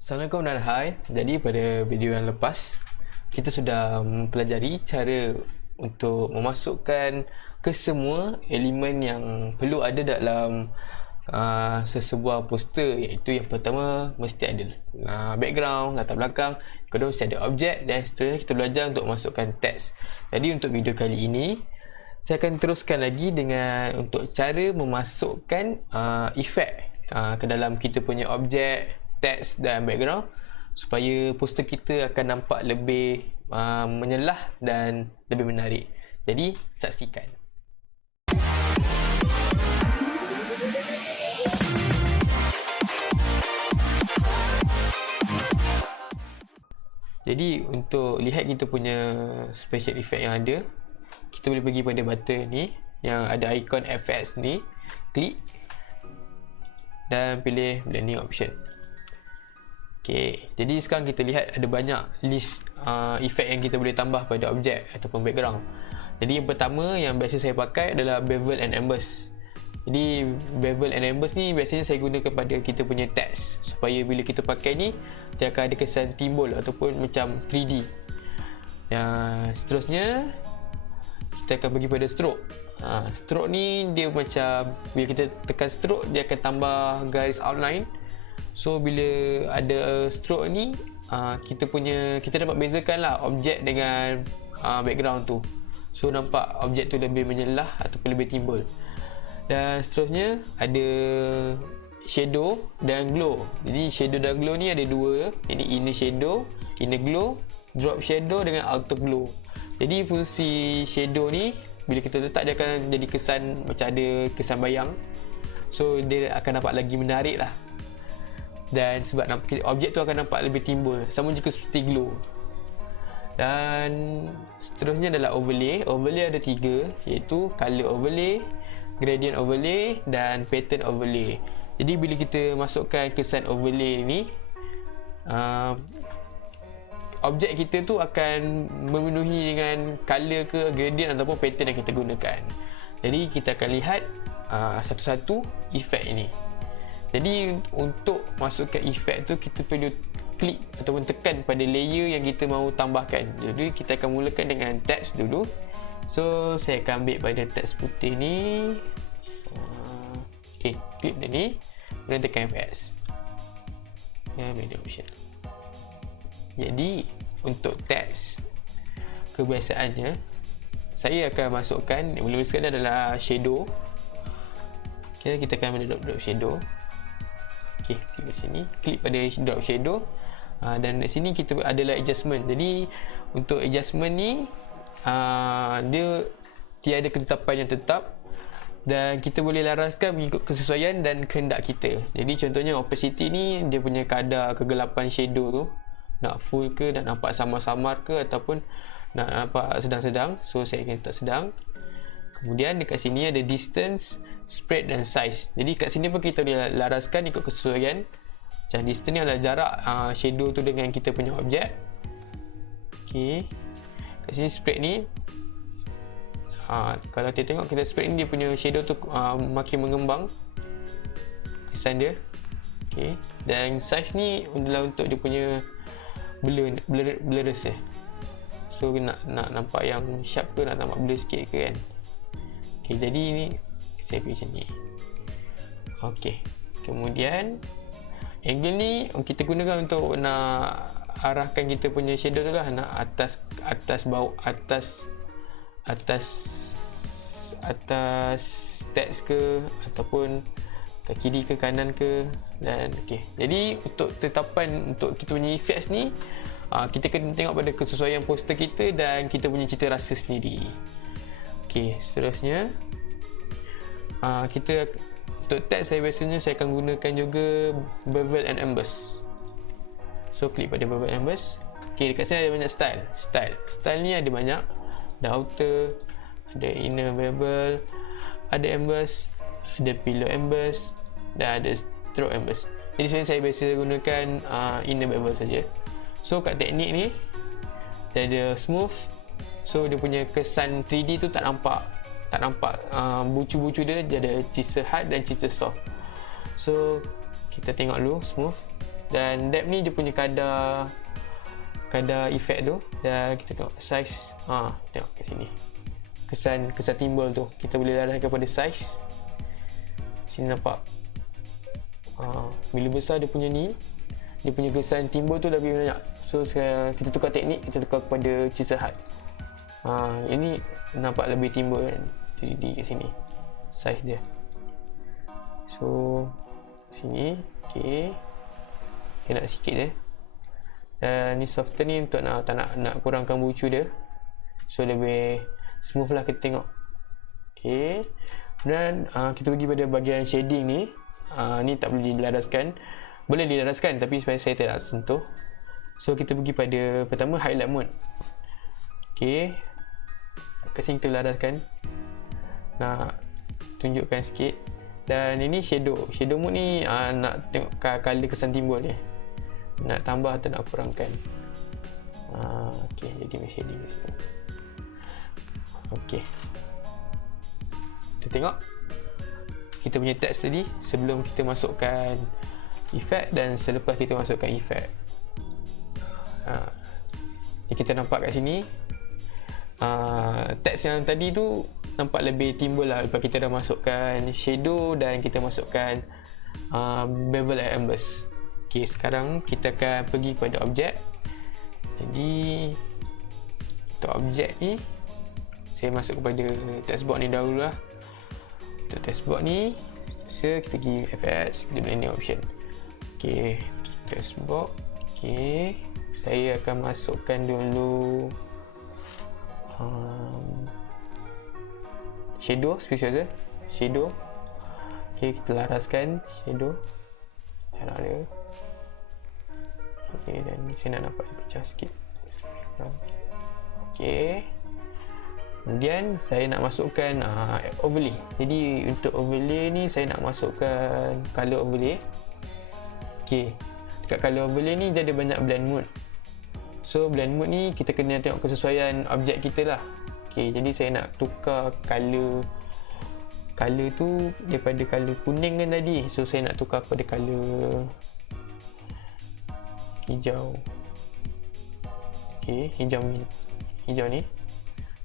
Assalamualaikum dan hai. Jadi pada video yang lepas kita sudah mempelajari cara untuk memasukkan kesemua elemen yang perlu ada dalam sesebuah poster, iaitu yang pertama mesti ada background, latar belakang, kedua mesti ada objek, dan seterusnya kita belajar untuk masukkan teks. Jadi untuk video kali ini saya akan teruskan lagi dengan untuk cara memasukkan efek ke dalam kita punya objek, teks dan background, supaya poster kita akan nampak lebih menyelah dan lebih menarik. Jadi saksikan. Jadi untuk lihat kita punya special effect yang ada, kita boleh pergi pada button ni yang ada ikon FX ni, klik dan pilih blending option. Okey, jadi sekarang kita lihat ada banyak list efek yang kita boleh tambah pada objek ataupun background. Jadi yang pertama yang biasa saya pakai adalah bevel and emboss. Jadi bevel and emboss ni biasanya saya guna kepada kita punya teks, supaya bila kita pakai ni dia akan ada kesan timbul ataupun macam 3D. Yang seterusnya kita akan pergi pada stroke. Stroke ni dia macam bila kita tekan stroke dia akan tambah garis outline. So bila ada stroke ni kita dapat bezakan lah objek dengan background tu. So nampak objek tu lebih menyelah ataupun lebih timbul. Dan seterusnya ada shadow dan glow. Jadi shadow dan glow ni ada dua. Ini inner shadow, inner glow, drop shadow dengan outer glow. Jadi fungsi shadow ni bila kita letak dia akan jadi kesan macam ada kesan bayang. So dia akan nampak lagi menarik lah. Dan sebab objek tu akan nampak lebih timbul, sama juga seperti glow. Dan seterusnya adalah overlay. Overlay ada tiga, iaitu color overlay, gradient overlay dan pattern overlay. Jadi bila kita masukkan kesan overlay ni, objek kita tu akan memenuhi dengan color ke gradient ataupun pattern yang kita gunakan. Jadi kita akan lihat satu-satu efek ini. Jadi untuk masukkan efek tu kita perlu klik ataupun tekan pada layer yang kita mahu tambahkan. Jadi kita akan mulakan dengan teks dulu. So saya akan ambil pada teks putih ni. Klik pada ni, kemudian tekan FX. Media option. Jadi untuk teks, kebiasaannya saya akan masukkan, mula-mula sekali adalah shadow. Okay, kita akan drop shadow. Okay, klik pada sini, klik pada drop shadow. Dan di sini kita adalah adjustment. Jadi untuk adjustment ni dia tiada ketetapan yang tetap, dan kita boleh laraskan mengikut kesesuaian dan kehendak kita. Jadi contohnya opacity ni dia punya kadar kegelapan shadow tu, nak full ke, nak nampak samar-samar ke, ataupun nak nampak sedang-sedang. So saya akan letak sedang. Kemudian dekat sini ada distance, spread dan size. Jadi kat sini pun kita boleh laraskan ikut kesesuaian. Macam distance ni adalah jarak shadow tu dengan kita punya objek. Okey. Kat sini spread ni, kalau kita tengok kita spread ni dia punya shadow tu makin mengembang kesan dia. Okey. Dan size ni adalah untuk dia punya blurless . So nak nampak yang sharp ke, nak nampak blur sikit ke kan. Okay, jadi ni saya pilih macam ni. Ok, kemudian angle ni kita gunakan untuk nak arahkan kita punya shadow tu lah, nak atas bawah, atas teks ke, ataupun ke kiri ke kanan ke. Dan ok, jadi untuk tetapan untuk kita punya effects ni, kita kena tengok pada kesesuaian poster kita dan kita punya cita rasa sendiri. Ok, seterusnya kita untuk teks saya biasanya saya akan gunakan juga bevel and emboss. So klik pada bevel and emboss. Ok, dekat sini ada banyak style ni ada banyak. Ada outer, ada inner bevel, ada emboss, ada pillow emboss dan ada stroke emboss. Jadi sebenarnya saya biasa gunakan inner bevel saja. So kat teknik ni dia ada smooth. So dia punya kesan 3D tu tak nampak bucu-bucu dia ada cerita hard dan cerita soft. So kita tengok dulu smooth. Dan depth ni dia punya kadar efek tu. Dan kita tengok size, tengok kat sini kesan timbul tu, kita boleh laraskan pada size. Sini nampak, bila besar dia punya kesan timbul tu lebih banyak. So sekarang kita tukar teknik, kita tukar kepada chisel height. Ini nampak lebih timbul kan, 3D kat sini size dia. So sini, okay, nak sikit je. Dan ni softer ni untuk tak nak kurangkan bucu dia, so lebih smooth lah kita tengok. Okay, dan kita pergi pada bahagian shading ni. Ni tak boleh dilaraskan, boleh dilaraskan tapi saya tak nak sentuh. So kita pergi pada pertama highlight mode. Okay, kat sini kita laraskan, nak tunjukkan sikit. Dan ini shadow mode ni, nak tengok color kesan timbul dia, nak tambah atau nak kurangkan. Okay, jadi main shading ni. Okay, kita tengok kita punya text tadi sebelum kita masukkan efek dan selepas kita masukkan efek. Kita nampak kat sini, teks yang tadi tu nampak lebih timbul lah lepas kita dah masukkan shadow dan kita masukkan bevel and emboss. Okay, sekarang kita akan pergi kepada objek. Jadi untuk objek ni, saya masuk kepada text box ni dahulu lah. Untuk text box ni, kita pergi FX, kita blending option. Okay, text box. Okay, saya akan masukkan dulu shadow, special shadow. Okay, kita laraskan shadow. Ada. Okay, dan saya nak nampak dia pecah sikit. Okay, kemudian saya nak masukkan overlay. Jadi untuk overlay ni saya nak masukkan color overlay. Okay, dekat color overlay ni dia ada banyak blend mode. So blend mode ni kita kena tengok kesesuaian objek kita lah. Okay, jadi saya nak tukar color tu daripada color kuning kan tadi. So saya nak tukar pada color hijau. Okay, hijau ni.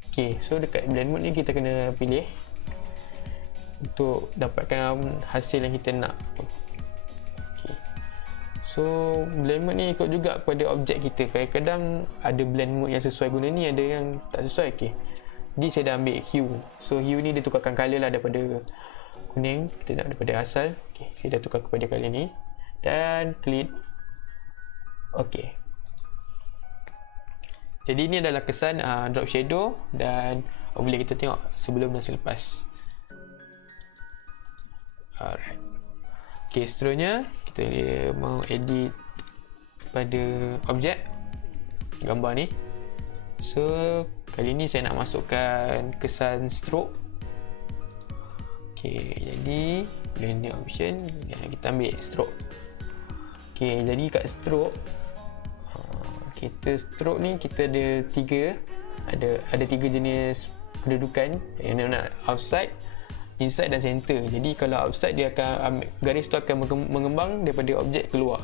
Okay, so dekat blend mode ni kita kena pilih untuk dapatkan hasil yang kita nak. Okay, so blend mode ni ikut juga kepada objek kita. Kadang-kadang ada blend mode yang sesuai guna ni, ada yang tak sesuai. Okay, jadi saya dah ambil hue. So hue ni dia tukarkan color lah daripada kuning, kita nak daripada asal. Okay, saya dah tukar kepada color ni dan klik. Okay, jadi ini adalah kesan drop shadow dan overlay. Kita tengok sebelum dan selepas. Alright. Okay, seterusnya kita mau edit pada objek gambar ni. So kali ni saya nak masukkan kesan stroke. Okay, jadi blending option, kita ambil stroke. Okay, jadi kat stroke, kita stroke ni kita ada tiga jenis kedudukan, yang nak outside, inside dan center. Jadi kalau outside dia akan garis tu akan mengembang daripada objek keluar.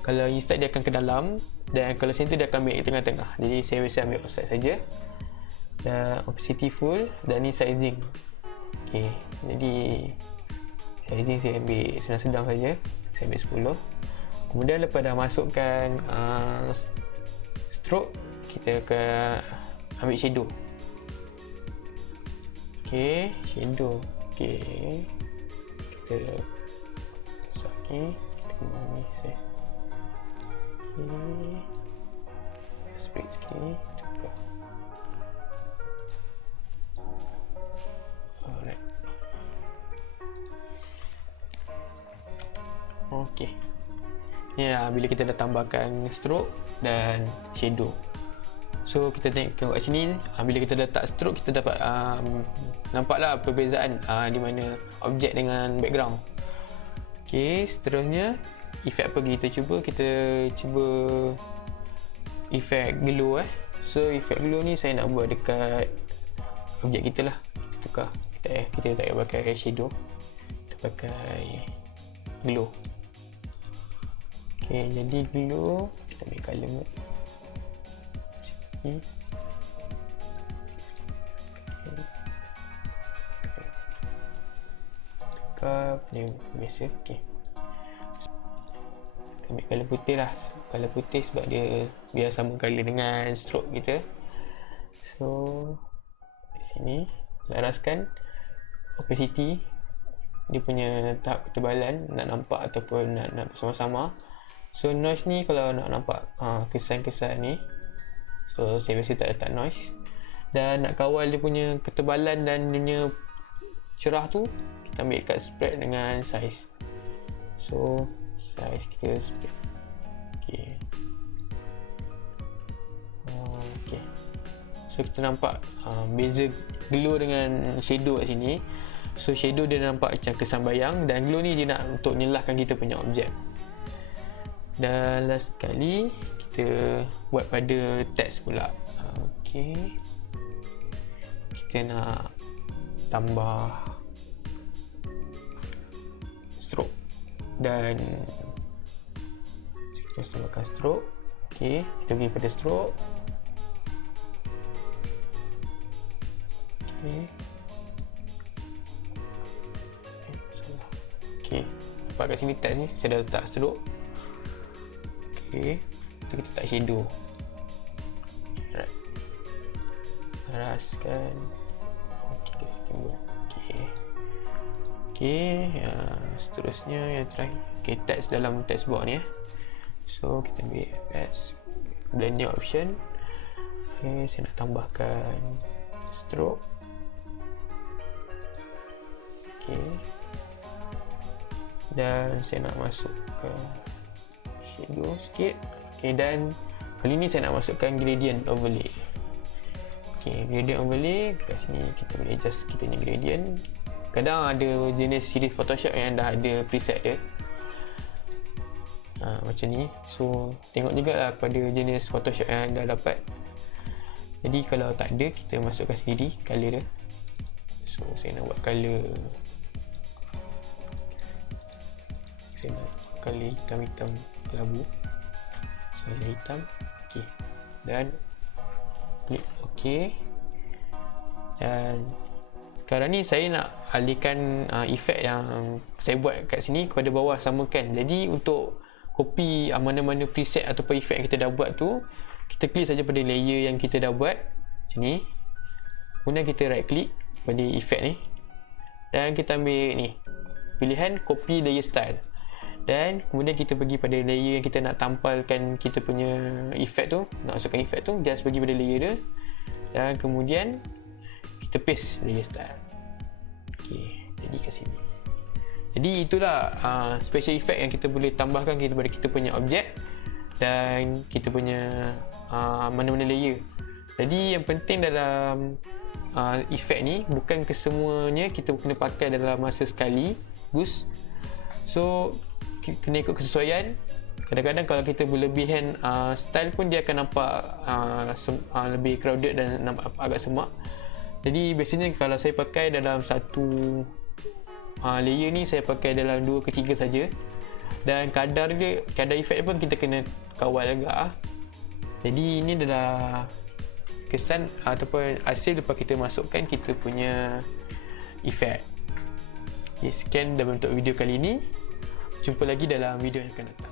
Kalau inside dia akan ke dalam, dan kalau center dia akan ambil tengah-tengah. Jadi saya biasa ambil outside saja. Dan opacity full, dan ni sizing. Okay, jadi sizing saya ambil sedang-sedang saja. Saya ambil 10. Kemudian lepas dah masukkan stroke, kita akan ambil shadow. Okay, shadow. Okay, kita masak ni. Kita kena ni saya. Okay, split sikit. Tukar. Alright. Okay, ni lah bila kita dah tambahkan stroke dan shadow. So kita tengok kat sini, bila kita letak stroke, kita dapat nampaklah perbezaan di mana objek dengan background. Okay, seterusnya efek apa kita cuba? Kita cuba efek glow. So efek glow ni saya nak buat dekat objek kita lah. Kita tukar. Kita tak payah pakai shadow, kita pakai glow. Okay, jadi glow kita ambil color mode sini. Tukar ni biasa. Okay, kita ambil color putih lah, color putih sebab dia biar sama color dengan stroke kita. So di sini laraskan opacity, dia punya tahap ketebalan, nak nampak ataupun nak bersama-sama. So noise ni kalau nak nampak kesan-kesan ni, so saya biasa tak letak noise. Dan nak kawal dia punya ketebalan dan dia punya cerah tu, kita ambil kat spread dengan size. So size kita spread. Okay. Okay. So kita nampak beza glow dengan shadow kat sini. So shadow dia nampak macam kesan bayang, dan glow ni dia nak untuk nyelahkan kita punya objek. Dan last sekali kita buat pada text pula. Okay, kita nak tambah stroke, dan kita tambahkan stroke. Okay, kita pergi pada stroke. Okay, okay, nampak kat sini text ni saya dah letak stroke. Okay, kita letak shadow. Alright, laraskan. Okay, okay, seterusnya yang terakhir, okay, text dalam text box ni. So kita ambil text blending option. Okay, saya nak tambahkan stroke. Okay, dan saya nak masukkan shadow sikit. Okay, dan kali ni saya nak masukkan gradient overlay. Okay, gradient overlay kat sini kita boleh adjust kita punya gradient. Kadang ada jenis series Photoshop yang dah ada preset dia, macam ni. So tengok jugalah pada jenis Photoshop yang dah dapat. Jadi kalau tak ada, kita masukkan sendiri color dia. So saya nak buat color, saya nak color hitam-hitam kelabu. So hitam. Okay, dan klik OK. Dan sekarang ni saya nak alihkan efek yang saya buat kat sini kepada bawah, samakan. Jadi untuk copy mana-mana preset ataupun efek yang kita dah buat tu, kita klik saja pada layer yang kita dah buat macam ni. Kemudian kita right click pada efek ni, dan kita ambil ni pilihan copy layer style. Dan kemudian kita pergi pada layer yang kita nak tampalkan kita punya efek tu, nak masukkan efek tu, just pergi pada layer dia, dan kemudian kita paste layer style. Okay, jadi kat sini. Jadi itulah special effect yang kita boleh tambahkan kepada kita punya objek dan kita punya mana-mana layer. Jadi yang penting dalam efek ni, bukan kesemuanya kita kena pakai dalam masa sekali boost. So kena ikut kesesuaian. Kadang-kadang kalau kita berlebihan style pun dia akan nampak lebih crowded dan nampak agak semak. Jadi biasanya kalau saya pakai dalam satu layer ni, saya pakai dalam 2 ke 3 saja. Dan kadar efek pun kita kena kawal agak. Jadi ini adalah kesan ataupun hasil lepas kita masukkan kita punya efek. Okay, sekian dalam bentuk video kali ini. Jumpa lagi dalam video yang akan datang.